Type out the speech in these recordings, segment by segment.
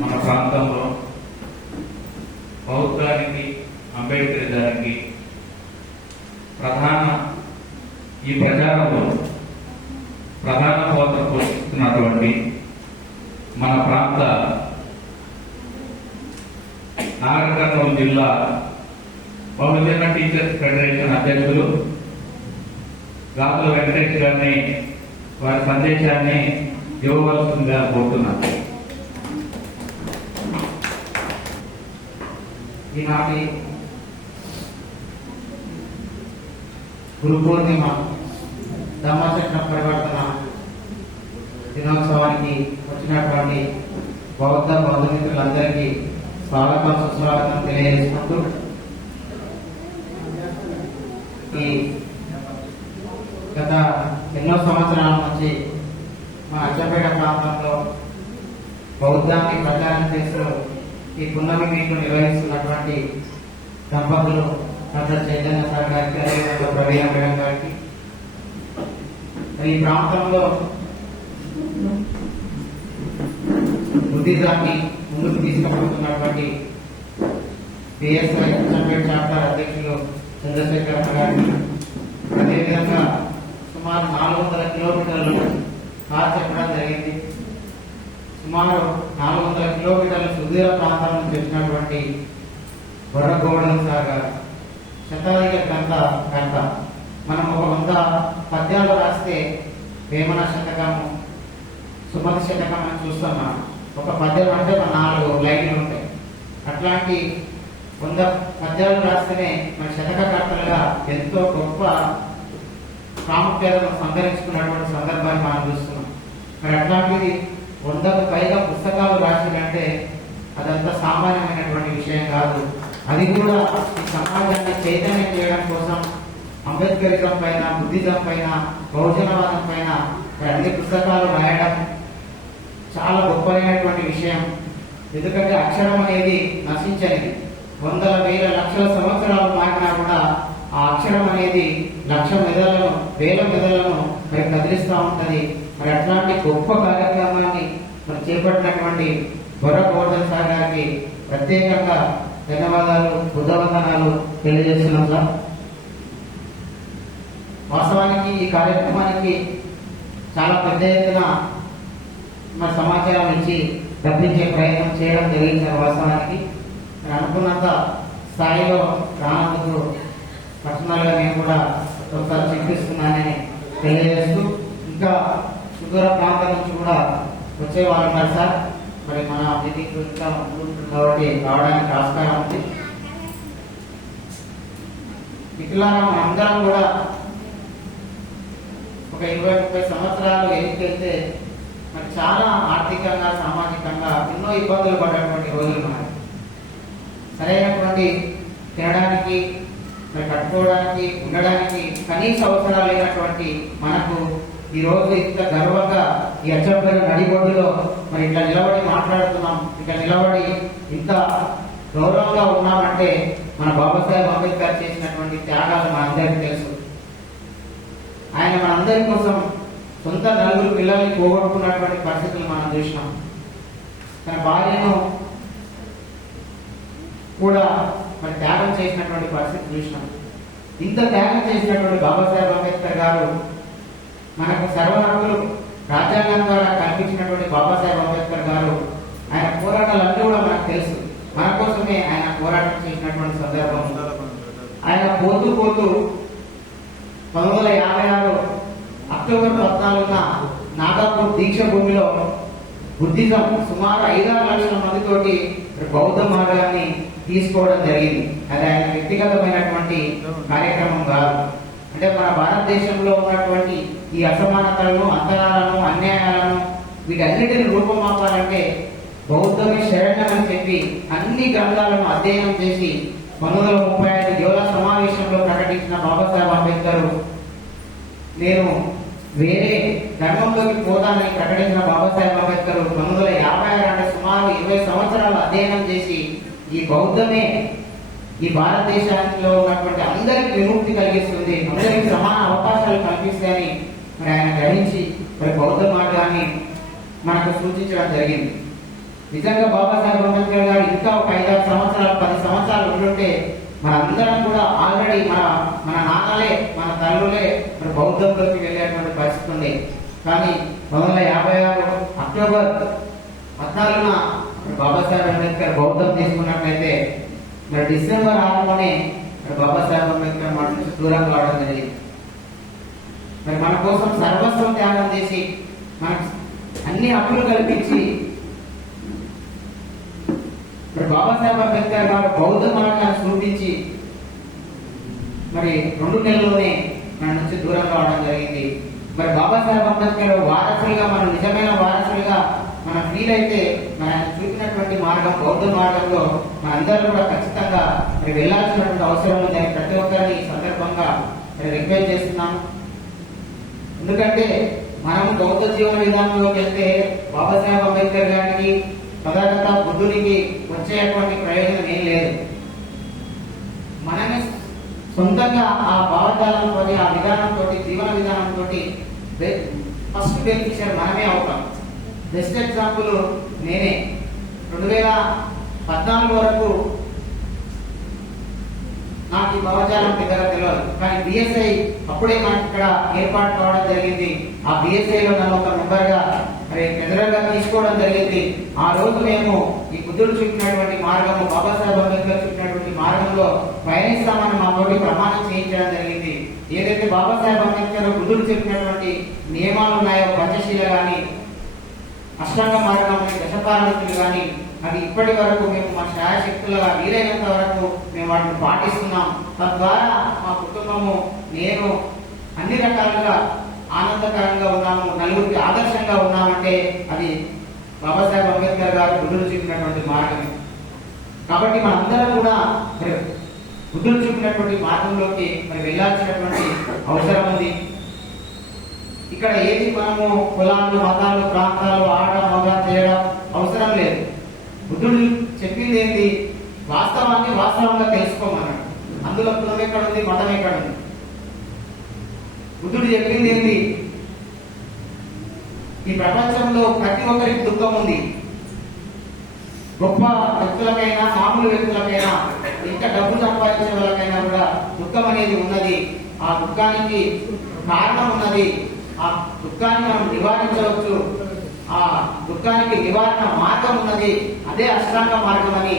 మన ప్రాంతంలో బౌద్ధానికి అంబేద్కరిజానికి ఈ ప్రచారంలో ప్రధాన పాత్ర పోషిస్తున్నటువంటి మన ప్రాంత నాగర్ కర్నూలు జిల్లా బహుజన టీచర్స్ ఫెడరేషన్ అధ్యక్షులు గాతుల వెంకటేష్ గారిని వారి సందేశాన్ని ఇవ్వవలసిందిగా కోరుతున్నాను. ఈనాటి గురు పూర్ణిమ ధర్మచక్ర పరివర్తన దినోత్సవానికి వచ్చినటువంటి బౌద్ధ మిత్రులందరికీ స్వాగతం సుస్వాగతం తెలియజేసుకుంటూ ఈ గత ఎన్నో సంవత్సరాల నుంచి మా అచ్చంపేట ప్రాంతంలో బౌద్ధాన్ని ప్రచారం చేస్తూ ఈ పున్నమి మీట్లు నిర్వహిస్తున్నటువంటి దంపతులు డాక్టర్ చైతన్య సార్ గారికి, అదేవిధంగా ప్రవీణ మేడం గారికి, ఈ ప్రాంతంలో బుద్ధిజాన్ని ముందుకు తీసుకుపోతున్నటువంటి బిఎస్ఐ అచ్చంపేట చాప్టర్ అధ్యక్షులు చంద్రశేఖర్ గారికి, అదేవిధంగా సుమారు 400 కిలోమీటర్లు కార్ చెప్పడం జరిగింది. సుమారు 400 కిలోమీటర్ల సుదూర ప్రాంతాల నుంచి వచ్చినటువంటి బొర్రగౌడన్ సార్ గారు శతాధిక కర్త. మనం ఒక 100 పద్యాలు రాస్తే వేమన శతకము, సుమతి శతకం అని చూస్తున్నాం. ఒక పద్యం అంటే 4 లైన్లు ఉంటాయి. అట్లాంటి 100 పద్యాలు రాస్తేనే మన శతకకర్తలుగా ఎంతో గొప్ప ప్రాముఖ్యతను సంతరించుకున్నటువంటి సందర్భాన్ని మనం చూస్తున్నాం. మరి అట్లాంటిది 100కు పైగా పుస్తకాలు రాసిందంటే అదంతా సామాన్యమైనటువంటి విషయం కాదు. అది కూడా ఈ సమాజాన్ని చైతన్యం చేయడం కోసం అంబేద్కరిజం పైన, బుద్ధిజం పైన, బహుజనవాదం పైన అన్ని పుస్తకాలు రాయడం చాలా గొప్పైనటువంటి విషయం. ఎందుకంటే అక్షరం అనేది నశించనిది. 100,000 లక్షల సంవత్సరాలు మారినా కూడా ఆ అక్షరం అనేది 1,00,000 మెదళ్లను, 1,000 మెదళ్లను మరి కదిలిస్తూ ఉంటది. మరి అట్లాంటి గొప్ప కార్యక్రమాన్ని మరి చేపట్టినటువంటి బొర్రగౌడన్ సార్ గారికి ప్రత్యేకంగా ధన్యవాదాలు, బుద్ధవందనాలు తెలియజేస్తున్నాం సార్. వాస్తవానికి ఈ కార్యక్రమానికి చాలా పెద్ద ఎత్తున మరి సమాచారం ఇచ్చి రప్పించే ప్రయత్నం చేయడం జరిగింది. వాస్తవానికి అనుకున్నంత స్థాయిలో రానందుకు పర్సనల్గా నేను కూడా ఒకసారి చెప్పిస్తున్నానని తెలియజేస్తూ, ఇంకా సుదూర ప్రాంతం నుంచి కూడా వచ్చేవాళ్ళు ఉన్నారు సార్. మరి మన అతిథికి ఇంకా కాబట్టి రావడానికి ఆస్కారం ఉంది. ఇట్లాగా మనందరం కూడా ఒక 20-30 సంవత్సరాలు ఎన్నికైతే మరి చాలా ఆర్థికంగా, సామాజికంగా ఎన్నో ఇబ్బందులు పడేటువంటి రోజులు ఉన్నాయి. సరైనటువంటి తినడానికి, మరి కట్టుకోవడానికి, ఉండడానికి కనీస అవసరాలు లేనటువంటి మనకు ఈ రోజు ఇంత గర్వంగా ఈ అచ్చంపేట నడిబొడ్డులో మరి ఇట్లా నిలబడి మాట్లాడుతున్నాం, ఇట్లా నిలబడి ఇంత గౌరవంగా ఉన్నామంటే మన బాబాసాహెబ్ అంబేద్కర్ చేసినటువంటి త్యాగాలు మనందరికీ తెలుసు. ఆయన మనందరి కోసం సొంత 4 పిల్లల్ని పోగొట్టుకున్నటువంటి పరిస్థితులు మనం చూసినాం. తన భార్యను కూడా మరి త్యాగం చేసినటువంటి పరిస్థితి చూసినాం. ఇంత త్యాగం చేసినటువంటి బాబాసాహెబ్ అంబేద్కర్ గారు మనకు సర్వ హక్కులు రాజ్యాంగం ద్వారా కల్పించినటువంటి బాబాసాహెబ్ అంబేద్కర్ గారు ఆయన పోరాటాలన్నీ కూడా మనకు తెలుసు. మన కోసమే ఆయన పోరాటం చేసినటువంటి సందర్భం. ఆయన పోతూ 1956 అక్టోబర్ 14న నాగపూర్ దీక్ష భూమిలో బుద్ధిజం సుమారు 5-6 లక్షల మందితోటి బౌద్ధ మార్గాన్ని తీసుకోవడం జరిగింది. అది ఆయన వ్యక్తిగతమైనటువంటి కార్యక్రమం కాదు. అంటే మన భారతదేశంలో ఉన్నటువంటి ఈ అసమానతలను, అంతరాలను, అన్యాయాలను వీటన్నిటిని రూపమాపాలంటే బౌద్ధమే శరణ్యం అని చెప్పి అన్ని గ్రంథాలను అధ్యయనం చేసి 1935 యోలా సమావేశంలో ప్రకటించిన బాబాసాహెబ్ అంబేద్కర్ నేను వేరే ధర్మంలోకి పోదానని ప్రకటించిన బాబాసాహెబ్ అంబేద్కర్ 1956 అంటే సుమారు 20 సంవత్సరాలు అధ్యయనం చేసి ఈ బౌద్ధమే ఈ భారతదేశంలో ఉన్నటువంటి అందరికి విముక్తి కలిగిస్తుంది, అందరికి సమాన అవకాశాలు కల్పిస్తాయని మరి ఆయన గ్రహించి మరి బౌద్ధ మార్గాన్ని మనకు సూచించడం జరిగింది. నిజంగా బాబాసాహెబ్ అంబేద్కర్ గారు ఇంకా ఒక 5-6 సంవత్సరాలు 10 సంవత్సరాలు ఉండుంటే మనందరం కూడా ఆల్రెడీ మన నాన్నలే మన తల్లులే మన బౌద్ధంలోకి వెళ్ళేటువంటి పరిస్థితి ఉంది. కానీ 1956 అక్టోబర్ 14న బాబాసాహెబ్ అంబేద్కర్ బౌద్ధం తీసుకున్నట్లయితే మరి డిసెంబర్ 6లోనే బాబాసాహెబ్ అంబేద్కర్ మన నుంచి దూరం కావడం జరిగింది. మరి మన కోసం సర్వస్వం త్యాగం చేసి మనకు అన్ని హక్కులు కల్పించి మరి బాబాసాహెబ్ అంబేద్కర్ గారు బౌద్ధ మార్గాన్ని చూపించి మరి 2 నెలల్లోనే మన నుంచి దూరం కావడం జరిగింది. మరి బాబాసాహెబ్ అంబేద్కర్ వారసులుగా మనం నిజమైన వారసులుగా మనం ఫీల్ అయితే మన చూపినటువంటి మార్గం బౌద్ధ మార్గంలో మనందరూ కూడా ఖచ్చితంగా మరి వెళ్లాల్సినటువంటి అవసరం ఉందని ప్రతి ఒక్కరిని ఈ సందర్భంగా రిక్వెస్ట్ చేస్తున్నాము. ఎందుకంటే మనము బౌద్ధ జీవన విధానంలోకి వెళ్తే బాబాసాహెబ్ అంబేద్కర్ గారికి తదనంతర బుద్ధునికి వచ్చేటువంటి ప్రయోజనం ఏం లేదు. మనమే సొంతంగా ఆ భావజాలంతో ఆ విధానంతో జీవన విధానంతో ఫస్ట్ బెనిఫిషియర్ మనమే అవుతాం. బెస్ట్ ఎగ్జాంపుల్ నేనే 2014 వరకు నాకు ఈ భావజాలం పెద్దగా తెలియదు. కానీ బిఎస్ఐ అప్పుడే మనకి ఇక్కడ ఏర్పాటు కావడం జరిగింది. ఆ బిఎస్ఐలో నన్ను ఒక మెంబర్గా ఫెడరల్ గా తీసుకోవడం జరిగింది. ఆ రోజు మేము ఈ బుద్ధుడు చూపినటువంటి మార్గము బాబాసాహెబ్ అంబేద్కర్ చూపినటువంటి మార్గంలో పయనిస్తామని మాతోటి ప్రమాణం చేయించడం జరిగింది. ఏదైతే బాబాసాహెబ్ అంబేద్కర్ బుద్ధుడు చెప్పినటువంటి నియమాలు ఉన్నాయో పంచశీల కానీ అష్టాంగ మార్గం దశపారణితులు కానీ అది ఇప్పటి వరకు మేము మా శాయశక్తులుగా వీలైనంత వరకు మేము వాటిని పాటిస్తున్నాం. తద్వారా మా కుటుంబము నేను అన్ని రకాలుగా ఆనందకరంగా ఉన్నాము, నలుగురికి ఆదర్శంగా ఉన్నామంటే అది బాబాసాహెబ్ అంబేద్కర్ గారు బుద్ధుడు చూపినటువంటి మార్గమే. కాబట్టి మనందరం కూడా బుద్ధుడు చూపినటువంటి మార్గంలోకి మరి వెళ్ళాల్సినటువంటి అవసరం ఉంది. ఇక్కడ ఏది మనము కులాలు మతాలు ప్రాంతాలు ఆడ మగ చేయడం అవసరం లేదు. బుద్ధుడు చెప్పింది ఏంటి, వాస్తవాన్ని వాస్తవంగా తెలుసుకోమన్నాడు. అందులో కులం ఎక్కడుంది, మతం ఎక్కడుంది? బుద్ధుడు చెప్పింది ఏంటి, ఈ ప్రపంచంలో ప్రతి ఒక్కరికి దుఃఖం ఉంది. గొప్ప వ్యక్తులకైనా మామూలు వ్యక్తులకైనా ఇంకా డబ్బు సంపాదించే వాళ్ళకైనా కూడా దుఃఖం అనేది ఉన్నది. ఆ దుఃఖానికి కారణం ఉన్నది. ఆ దుఃఖాన్ని మనం నివారించవచ్చు. ఆ దుఃఖానికి నివారణ మార్గం ఉన్నది. అదే అష్టాంగ మార్గం అని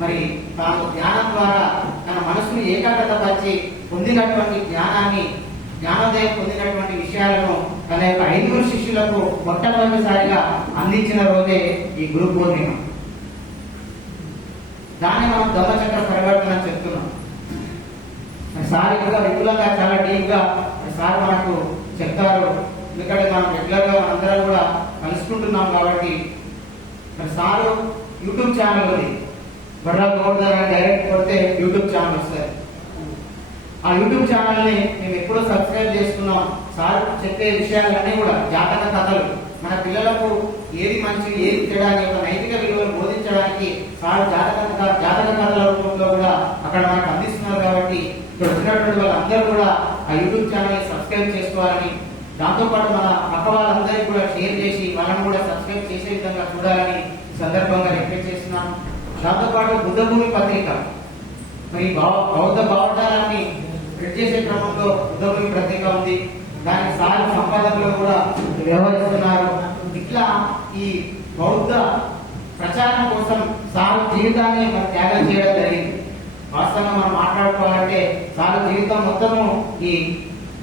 మరి తాను జ్ఞానం ద్వారా తన మనసును ఏకాగ్రత పరిచి పొందినటువంటి జ్ఞానాన్ని జ్ఞానోదయం పొందినటువంటి విషయాలను తన యొక్క 5 శిష్యులకు మొట్టమొదటిసారిగా అందించిన రోజే ఈ గురు పూర్ణిమ. దాన్ని మనం ధర్మచక్ర పరివర్తన చెప్తున్నాం. సార్ ఇంకా రెగ్యులర్గా చాలా డీప్ గా సార్ మనకు చెప్తారు. ఎందుకంటే మనం రెగ్యులర్ గా మనందరం కూడా కలుసుకుంటున్నాం కాబట్టి. సారు యూట్యూబ్ ఛానల్ ఉంది, బడ్రా గౌడ్ డైరెక్ట్ కొడితే యూట్యూబ్ ఛానల్ వస్తుంది. ఆ యూట్యూబ్ ఛానల్ ని మేము ఎప్పుడో సబ్స్క్రైబ్ చేసుకున్నాం. సార్ చెప్పే విషయాలన్నీ కూడా జాతక కథలు, మన పిల్లలకు ఏది మంచి ఏది తేడా అనే ఒక నైతిక విలువలు బోధించడానికి సార్ జాతక కథల రూపంలో కూడా అక్కడ మనకు అందిస్తున్నారు. కాబట్టి ఇక్కడ వచ్చినటువంటి వాళ్ళందరూ కూడా ఆ యూట్యూబ్ ఛానల్ ని సబ్స్క్రైబ్ చేసుకోవాలని, దాంతోపాటు మన పక్క వాళ్ళందరికీ కూడా షేర్ చేసి వాళ్ళని కూడా సబ్స్క్రైబ్ చేసే విధంగా చూడాలని ఈ సందర్భంగా రిక్వెస్ట్ చేస్తున్నాం. దాంతోపాటు బుద్ధభూమి పత్రిక మరి బౌద్ధ భావజాలాన్ని స్ప్రెడ్ చేసే క్రమంలో బుద్ధభూమి పత్రిక ఉంది. దానికి సార్ సంపాదకులు కూడా వ్యవహరిస్తున్నారు. ఇట్లా ఈ బౌద్ధ ప్రచారం కోసం సార్ జీవితాన్ని మరి త్యాగం చేయడం జరిగింది. వాస్తవంగా మనం మాట్లాడుకోవాలంటే సార్ జీవితం మొత్తము ఈ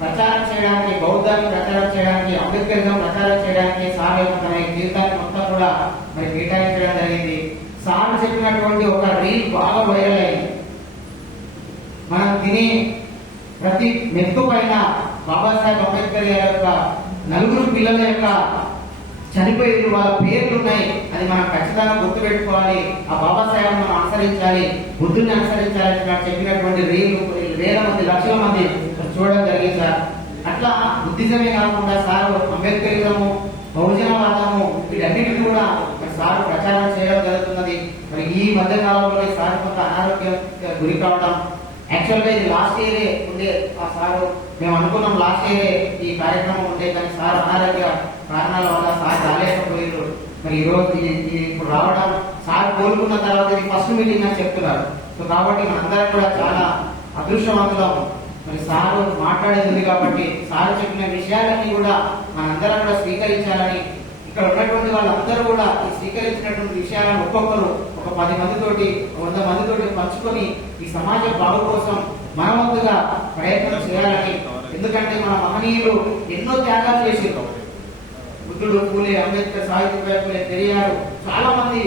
ప్రచారం చేయడానికి, బౌద్ధాన్ని ప్రచారం చేయడానికి, అంబేద్కరిజం ప్రచారం చేయడానికి సార్ యొక్క తన జీవితాన్ని మొత్తం కూడా మరి కేటాయించడం జరిగింది. సార్ చెప్పినటువంటి ఒక రీల్ బాగా వైరల్ అయింది. మనం తినే ప్రతి మెట్టు పైన బాబాసాహెబ్ అంబేద్కర్ గారి యొక్క 4 పిల్లల యొక్క చనిపోయి వాళ్ళ పేర్లు ఉన్నాయి. అది మనం ఖచ్చితంగా గుర్తుపెట్టుకోవాలి. ఆ బాబాసాహెబ్ మనం అనుసరించాలి, బుద్ధుని అనుసరించాలి. చెప్పినటువంటి వేల మంది లక్షల మంది చూడడం జరిగింది సార్. అట్లా బుద్ధిజమే కాకుండా సార్ అంబేద్కరిజము, బహుజనవాదము వీటన్నిటిని కూడా సార్ ప్రచారం చేయడం జరుగుతున్నది. మరి ఈ మధ్య కాలంలో సార్ కొంత అనారోగ్యం గురి కావడం, యాక్చువల్ గా ఇది లాస్ట్ ఇయరే ఉండే. ఆ సార్ మేము అనుకున్నాం లాస్ట్ ఇయరే ఈ కార్యక్రమం ఉండే, కానీ సార్ అనారోగ్య కారణాల వల్ల సార్ రాలేకపోయారు. మరి ఈ రోజు ఇప్పుడు రావడం సార్ కోలుకున్న తర్వాత ఇది ఫస్ట్ మీటింగ్ అని చెప్తున్నారు. సో కాబట్టి మనందరం కూడా చాలా అదృష్టవంతులం. మరి సారు మాట్లాడేది ఉంది కాబట్టి సారు చెప్పిన విషయాలన్నీ కూడా మనందరం కూడా స్వీకరించాలని, ఇక్కడ ఉన్నటువంటి వాళ్ళందరూ కూడా ఈ స్వీకరించినటువంటి విషయాలను ఒక్కొక్కరు ఒక 10 మందితోటి 100 మందితోటి పంచుకొని ఈ సమాజ బాగు కోసం మనవంతుగా ప్రయత్నం చేయాలని. ఎందుకంటే మన మహనీయులు ఎన్నో త్యాగాలు చేసారు. బుద్ధుడు, పూలే, అంబేద్కర్, సావిత్రిబాయి పూలే, పెరియారు, చాలా మంది,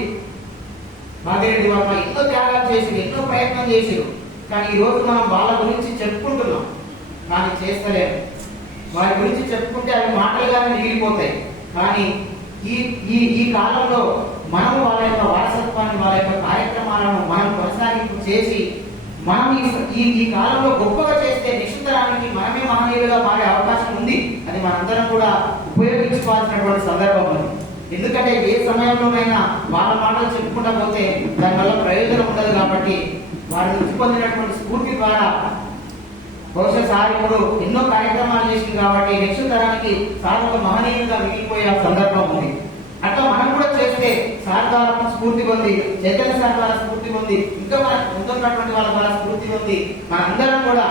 భాగ్యరెడ్డి వర్మ ఎన్నో త్యాగాలు చేసి ఎన్నో ప్రయత్నం చేసారు. కానీ ఈ రోజు మనం వాళ్ళ గురించి చెప్పుకుంటున్నాం కానీ చేస్తలేము. వారి గురించి చెప్పుకుంటే అవి మాటలుగానే మిగిలిపోతాయి. కానీ ఈ ఈ ఈ కాలంలో మనం వాళ్ళ యొక్క వారసత్వాన్ని, వాళ్ళ యొక్క కార్యక్రమాలను మనం కొనసాగింపు చేసి మనం ఈ కాలంలో గొప్పగా చేస్తే నిశ్చితరానికి మనమే మహనీయులుగా మారే అవకాశం ఉంది. అది మనందరం కూడా ఉపయోగించుకోవాల్సినటువంటి సందర్భం ఉంది. ఎందుకంటే ఏ సమయంలోనైనా వాళ్ళ మాటలు చెప్పుకుంటా పోతే దానివల్ల ప్రయోజనం ఉండదు. కాబట్టి వారి నుంచి పొందినటువంటి స్ఫూర్తి ద్వారా బహుశా సార్ ఇప్పుడు ఎన్నో కార్యక్రమాలు చేసింది కాబట్టి నెక్స్ట్ తరానికి సార్ ఒక మహనీయులుగా మిగిలిపోయే సందర్భం ఉంది. అట్లా మనం కూడా చేస్తే సార్ ద్వారా స్ఫూర్తి పొంది, చైతన్య సార్ ద్వారా స్ఫూర్తి పొంది, ఇంకా మన ముందున్నటువంటి వాళ్ళ ద్వారా స్ఫూర్తి పొంది మనందరం కూడా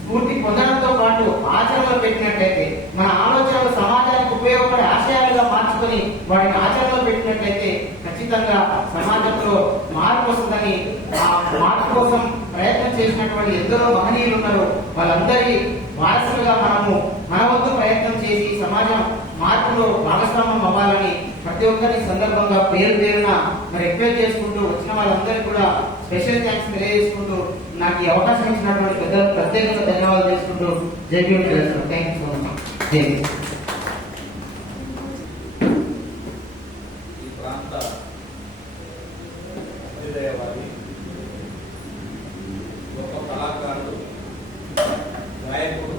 స్ఫూర్తి పొందడంతో పాటు ఆచరణలో పెట్టినట్లయితే మన ఆలోచనలు సమాజానికి ఉపయోగపడే ఆశయాలుగా మార్చుకొని వాటిని ఆచరణలో పెట్టినట్లయితే ఖచ్చితంగా సమాజంలో మార్పు వస్తుందని, ఆ మార్పు కోసం ప్రయత్నం చేసినటువంటి ఎందరో మహనీయులు ఉన్నారు. వాళ్ళందరి వారసులుగా మనము మన వంతు ప్రయత్నం చేసి సమాజం మార్పులో భాగస్వామ్యం అవ్వాలని ప్రతి ఒక్కరి సందర్భంగా పేరు పేరున రిక్వెస్ట్ చేసుకుంటూ వచ్చిన వాళ్ళందరికీ కూడా స్పెషల్ థ్యాంక్స్ తెలియజేసుకుంటూ నాకు ఈ అవకాశం ఇచ్చినటువంటి పెద్దలకు ప్రత్యేకంగా ధన్యవాదాలు చేసుకుంటూ జై భీమ్ చేస్తున్నాను. Thank you so much. జై భీమ్. ఈ ప్రాంత అభ్యుదయవాది, గొప్ప కళాకారుడు, గాయకుడు,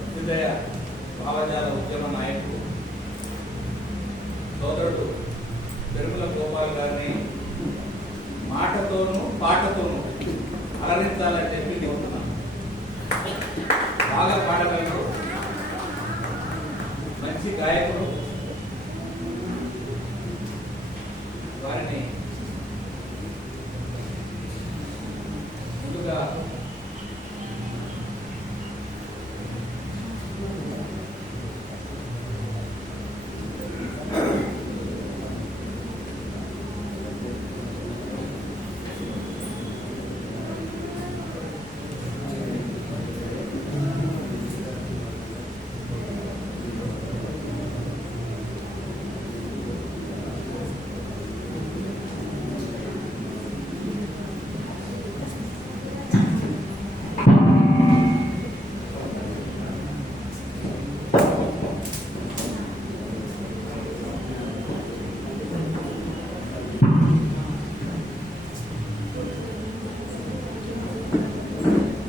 అభ్యుదయ భావజాల ఉద్యమ నాయకుడు సోదరుడు పెరుగుల గోపాల్ గారిని మాటతోనూ పాటతోనూ అలరించాలని చెప్పి కోరుతున్నాను. బాగా పాడగలరు, మంచి గాయకుడు. వారిని ముందుగా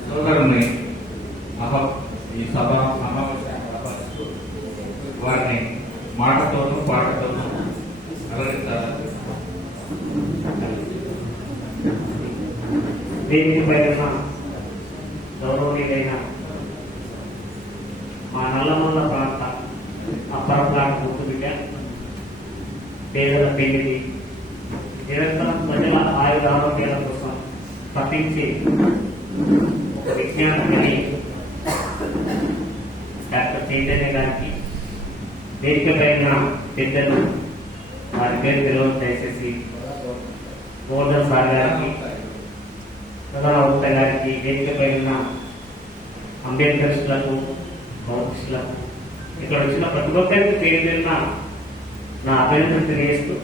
సోదరుని ఈ సభ సమావేశాన్ని ఆహ్వానిస్తూ వారిని మాటతోనూ పాటతోనూ అలరించాలని వేదిక పైన గౌరవనీయులైన మా నల్లమల్ల ప్రాంత అప్పర ప్లాంట్ గుర్తుబిడ్డ, పేదల పెళ్లి, నిరంతరం ప్రజల ఆయురారోగ్యాల కోసం తప్పించి ఒక విజ్ఞానమని డాక్టర్ చైతన్య గారికి, వేదిక పైన పెద్దలు వారి పేరు పిలవ దయచేసి గోవర్ధన్ సార్ గారికి, ప్రధాన గారికి, వేదిక పైన అంబేద్కరిస్టులకు, బౌద్ధిస్టులకు, ఇక్కడ వచ్చిన ప్రతి ఒక్కరికి పేరు పేరున నా అభినందన తెలియజేస్తూ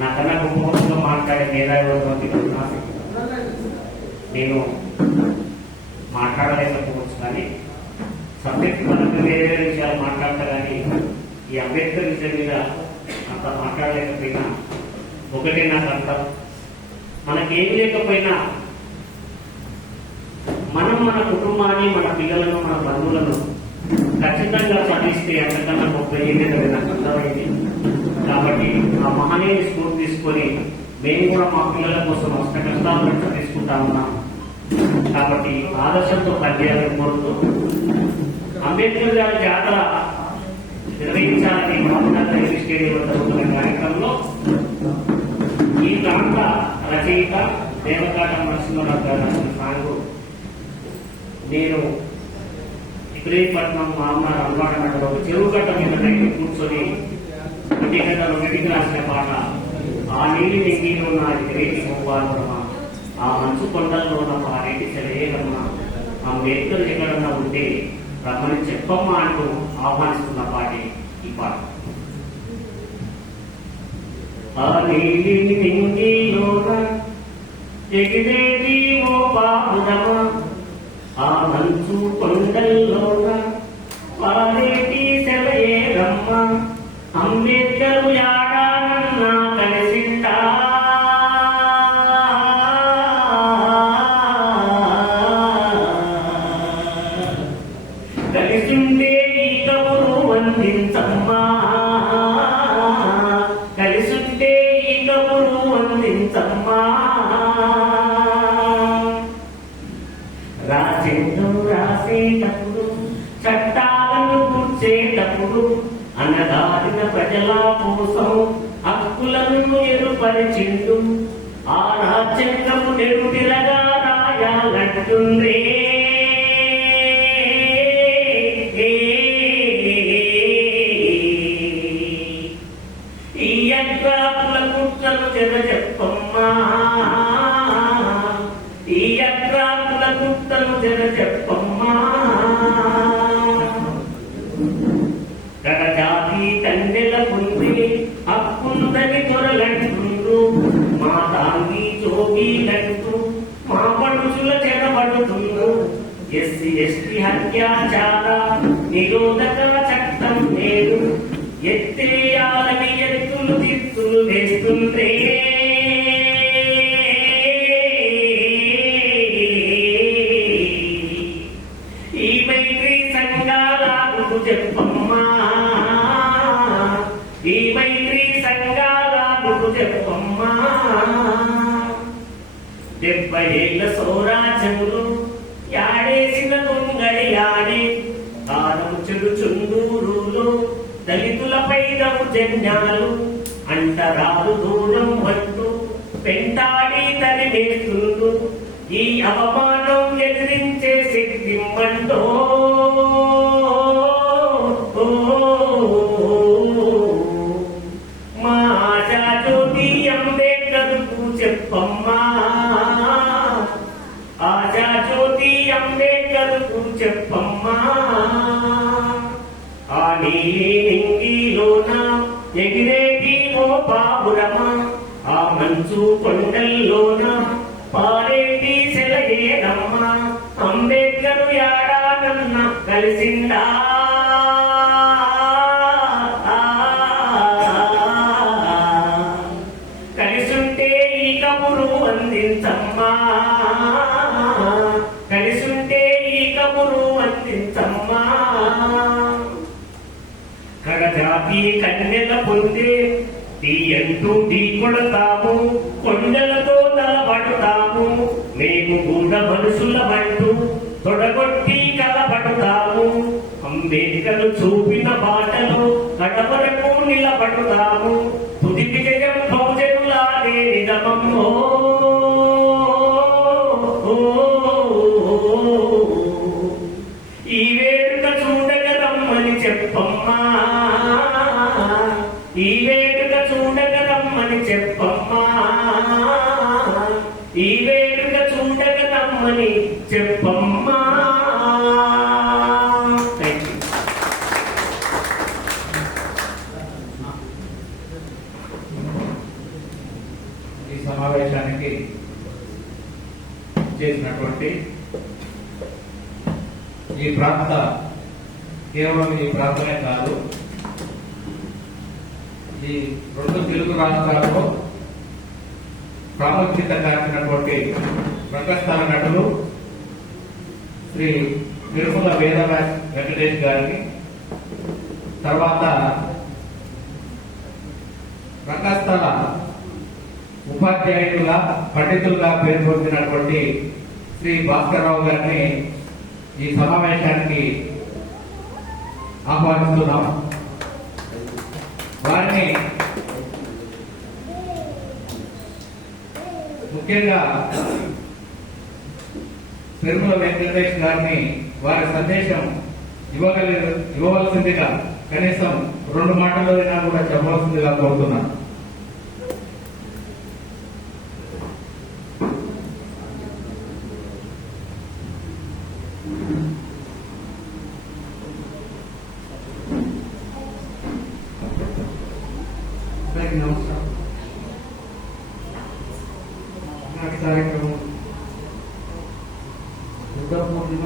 నాకన్నా గొప్పగా మాట్లాడే మేధావి నేను మాట్లాడలేకపోవచ్చు. కానీ సబ్జెక్ట్ పరంగా వేరే వేరే విషయాలు మాట్లాడతా కానీ ఈ అంబేద్కర్ విషయం మీద అంత మాట్లాడలేకపోయినా ఒకటే నాకు అర్థం, మనకేం లేకపోయినా మనం మన కుటుంబాన్ని, మన పిల్లలను, మన బంధువులను ఖచ్చితంగా చదివిస్తే అంతకన్నా గొప్ప ఏదైనా నాకు అర్థమైంది. కాబట్టి ఆ మహనీయుని స్ఫూర్తి తీసుకొని మేము కూడా మా పిల్లల కోసం అష్ట కష్టాలను తీసుకుంటా ఉన్నాం. కాబట్టి ఆదర్శంతో పనిచేయాలని కోరుతూ అంబేద్కర్ గారి జాతర నిర్వహించాలని మహబూబ్నగర్ రైల్వే స్టేడియం వద్ద జరుగుతున్న కార్యక్రమంలో ఈ ప్రాంత రచయిత దేవకాట నరసింహరావు గారు రాసిన సాంగ్ నేను ఇబ్రహీంపట్నం మామూలు అలవాటు మండలం చెరువు గట్ట మీద నైట్ కూర్చొని 1 గంట 2 రాసిన పాట ఆ నీటి నెంగిలో నాది రేటి గోపాలమ్మ ఆ మంచు కొండల్లో ఉన్న పారేటి సెలయేరమ్మ ఆ మేకలు ఎక్కడన్నా ఉంటే రమ్మని చెప్పమ్మ అంటూ ఆహ్వానిస్తున్న పాటే ఈ పాట. ఆ నీలి నింగిలోన ఎగిరేటి ఓ పావురమ్మ ఆ మంచు కొండల్లోన పారేటి సెలయేరమ్మ అంబేద్కర్ యాడానన్నా కలిసిందా కలిసిందే ఈ కబురు వందించమ్మా కలిసిందే ఈ కబురు వందించమ్మా రాసేటప్పుడు చట్టాలను కూర్చేటప్పుడు అనగారిన ప్రజల కోసం హక్కులను ఎరుపరిచిండు ఆ రాజ్యాంగము నెడుటిరగా రాయాలంటుందే ఈ అగ్రాకుల కుట్రలు చెప్పమ్మా ఈ అగ్రాకుల కుట్రలు చెప్పమ్మా కడజాతి తండ్రిల ముందే హక్కుందని దొరలంటుండ్రు మా తాంగి జోగిలంటూ మా పడుచుల చెరబడుతుండ్రు ఎస్సీ ఎస్టీ హత్యాచార నిరోధక చట్టం లేదు ఎత్తేయాలని ఎత్తులు తిత్తులు వేస్తుంటే ఈ మైత్రి సంఘాలకు చెప్పమ్మా ఈ మైత్రి సంఘాలకు చెప్పమ్మా 70 ఏళ్ల సౌరాజ్యములు యాడేసిన దొంగడి యాడే కాలం చెడు చుండూరులో దళితులపై దౌర్జన్యాలు అంటరాలు దూరం అంటూ పెంటాడి తరిమేస్తుండు ఈ అవమానం ఎదిరించే శక్తి మంటో మా ఆజాజ్యోతి అంబేద్కర్కు చెప్పమ్మా ఆజాజ్యోతి అంబేద్కర్కు చెప్పమ్మా ఆ నీలి నింగిలోన ఎగిరేటి ఓ పావురమ్మ ఆ మంచు కొండల్లోన పారేటి సెలయేరమ్మ అంబేద్కర్ యాడానన్న కలిసిందా కలిసుంటే ఈ కబురు అందించమ్మా కలిసుంటే ఈ కబురు అందించమ్మా కడజాతి కన్నెల పొందే తీయంటూ ఢీ కొడతాము కొండలతో తలబడుతాము మేము గూడ మనుషులమంటూ తొడగొట్టి కలబడుతాము అంబేద్కర్ చూపిన బాటలో కడవరకు నిలబడుతాము తుది విజయం బహుజనులాగే నిజమమ్మో ఈ వేడుక చూడగరమ్మని చెప్పమ్మా ఈ వేడుక చూడగరమ్మని చెప్పమ్మా ఈ వేడుక చూడగరమ్మని చెప్పమ్మా. ఈ సమావేశానికి చేసినటువంటి ఈ ప్రాంత కేవలం ఈ ప్రాంతమే కాదు ఈ 2 తెలుగు రాష్ట్రాల్లో ప్రాముఖ్యత కాచినటువంటి రంగస్థల నటులు శ్రీ తిరుమల వేద వెంకటేష్ గారిని, తర్వాత రంగస్థల ఉపాధ్యాయులుగా పండితులుగా పేరు పొందినటువంటి శ్రీ భాస్కర్రావు గారిని ఈ సమావేశానికి ఆహ్వానిస్తున్నాం. కానీ ముఖ్యంగా పెరుమల వెంకటేష్ గారిని వారి సందేశం ఇవ్వవలసిందిగా కనీసం 2 మాటలు అయినా కూడా చెప్పవలసిందిగా కోరుతున్నాను. అందరికీ నమస్కారం. నాటి కార్యక్రమం దుర్గా పూర్ణిమ